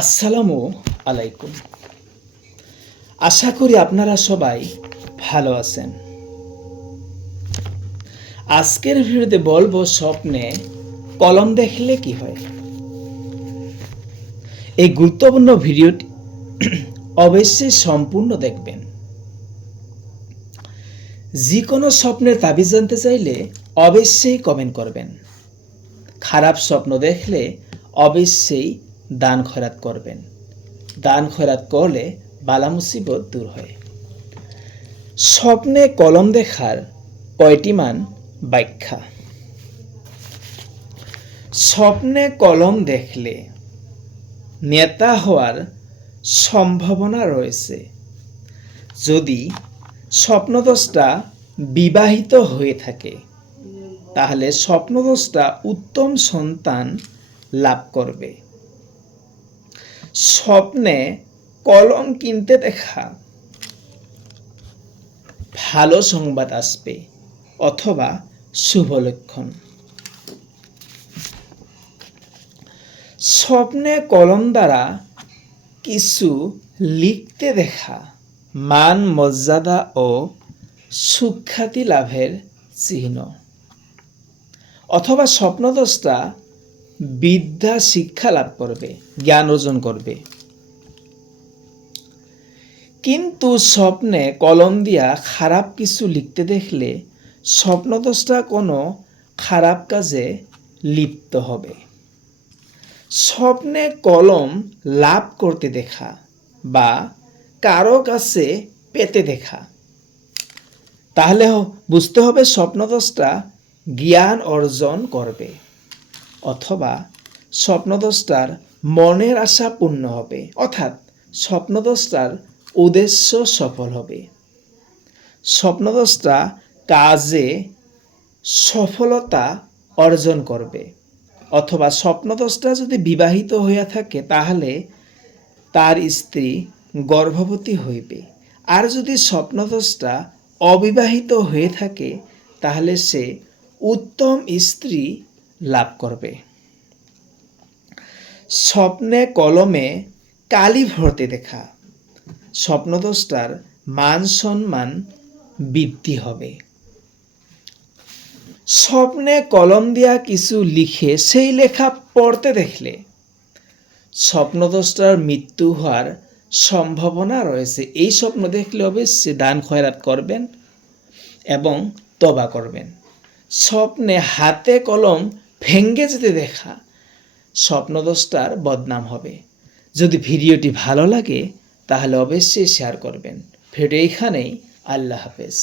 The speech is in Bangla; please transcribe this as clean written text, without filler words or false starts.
আসসালামু আলাইকুম। আশা করি আপনারা সবাই ভালো আছেন। আজকের ভিডিওতে বলবো স্বপ্নে কলম দেখলে কি হয়। এই গুরুত্বপূর্ণ ভিডিওটি অবশ্যই সম্পূর্ণ দেখবেন। যে কোনো স্বপ্নের তাবিজ জানতে চাইলে অবশ্যই কমেন্ট করবেন। খারাপ স্বপ্ন দেখলে অবশ্যই দান খয়রাত করবেন। দান খয়রাত করলে বালা মুসিবত দূর হয়। স্বপ্নে কলম দেখার কয়টি মান ব্যাখ্যা। স্বপ্নে কলম দেখলে নেতা হওয়ার সম্ভাবনা রয়েছে। যদি স্বপ্নদ্রষ্টা বিবাহিত হয়ে থাকে তাহলে স্বপ্নদ্রষ্টা উত্তম সন্তান লাভ করবে। স্বপ্নে কলম কিনতে দেখা ভালো সংবাদ আসবে অথবা শুভ লক্ষণ। স্বপ্নে কলম দ্বারা কিছু লিখতে দেখা মান মর্যাদা ও সুখ্যাতি লাভের চিহ্ন, অথবা স্বপ্নদ্রষ্টা বিদ্যা শিক্ষা লাভ করবে, জ্ঞান অর্জন করবে। কিন্তু স্বপ্নে কলম দিয়া খারাপ কিছু লিখতে দেখলে স্বপ্নদ্রষ্টা কোনো খারাপ কাজে লিপ্ত হবে। স্বপ্নে কলম লাভ করতে দেখা বা কারো কাছে পেতে দেখা, তাহলে বুঝতে হবে স্বপ্নদ্রষ্টা জ্ঞান অর্জন করবে অথবা স্বপ্নদ্রষ্টার মনের আশা পূর্ণ হবে, অর্থাৎ স্বপ্নদ্রষ্টার উদ্দেশ্য সফল হবে। স্বপ্নদ্রষ্টা কাজে সফলতা অর্জন করবে, অথবা স্বপ্নদ্রষ্টা যদি বিবাহিত হইয়া থাকে তাহলে তার স্ত্রী গর্ভবতী হইবে। আর যদি স্বপ্নদ্রষ্টা অবিবাহিত হয়ে থাকে তাহলে সে উত্তম স্ত্রী লাভ করবে। স্বপ্নে কলমে কালি ভরতে দেখা স্বপ্নদ্রষ্টার মান সম্মান বৃদ্ধি হবে। স্বপ্নে কলম দিয়া কিছু লিখে সেই লেখা পড়তে দেখলে স্বপ্নদ্রষ্টার মৃত্যু হওয়ার সম্ভাবনা রয়েছে। এই স্বপ্ন দেখলে অবশ্যই দান খয়রাত করবেন এবং তওবা করবেন। স্বপ্নে হাতে কলম ভেঙ্গে যেতে দেখা স্বপ্নদ্রষ্টার বদনাম হবে। যদি ভিডিওটি ভালো লাগে তাহলে অবশ্যই শেয়ার করবেন। ভিডিও এইখানেই। আল্লাহ হাফেজ।